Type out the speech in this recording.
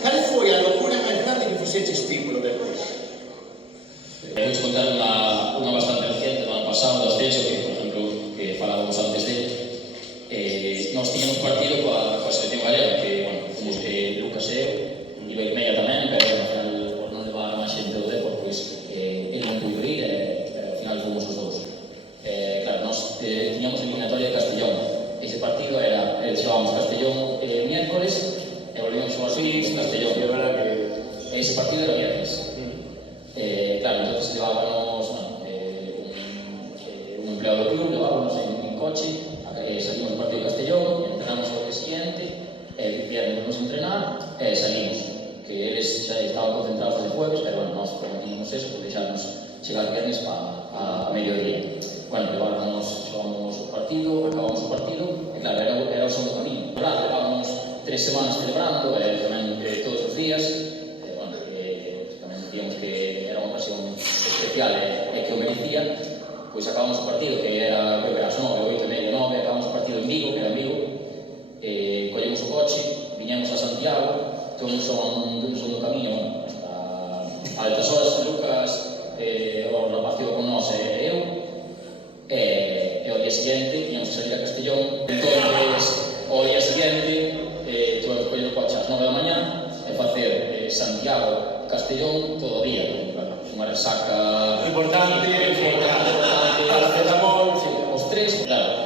Cal foi a locura máis grande que fixeches ti polo Depor? Vou contar unha bastante reciente do ano pasado, do ascenso, que, por exemplo, que falábamos antes de nós tiñamos partido coa selección galega, que, bueno, fomos Lucas e eu, e Belmeia tamén, pero, ao final, por non levar máis xente do Depor, pois, ele non puido ir, pero, ao final, fomos os dous. Claro, nós tiñamos eliminatoria de Castellón. Ese partido era, xogábamos Castellón miércoles, e volvíamos xogar Castellón. Ese partido era viernes. Claro, entonces llevábamos un empleado do club, llevábamos en coche, salimos do partido de Castellón, entrenamos ao día siguiente, viéramos a entrenar e salimos, que eles xa estaban concentrados de jueves, pero bueno, nós prometimos eso, por deixarnos chegar viernes a mediodía. Bueno, xogamos o partido, acabamos o partido, e claro, era o segundo camiño. Levábamos 3 semanas celebrando, tamén todos os días, tamén decíamos que era unha ocasión especial e que o merecía. Pois acabamos o partido, que era, creo que as 9, 8 e media, 9, acabamos o partido en Vigo, que era en Vigo, collemos o coche, viñemos a Santiago, tomamos un segundo camiño hasta altas horas, Lucas, o rapacio con nós e eu, e ao día seguinte tiñamos que salir a Castellón. Entonces, ao día seguinte tuvemos que coller o coche ás 9 da mañá e facer Santiago, Castellón, todo o día. Unha resaca importante, paracetamol, os tres, claro.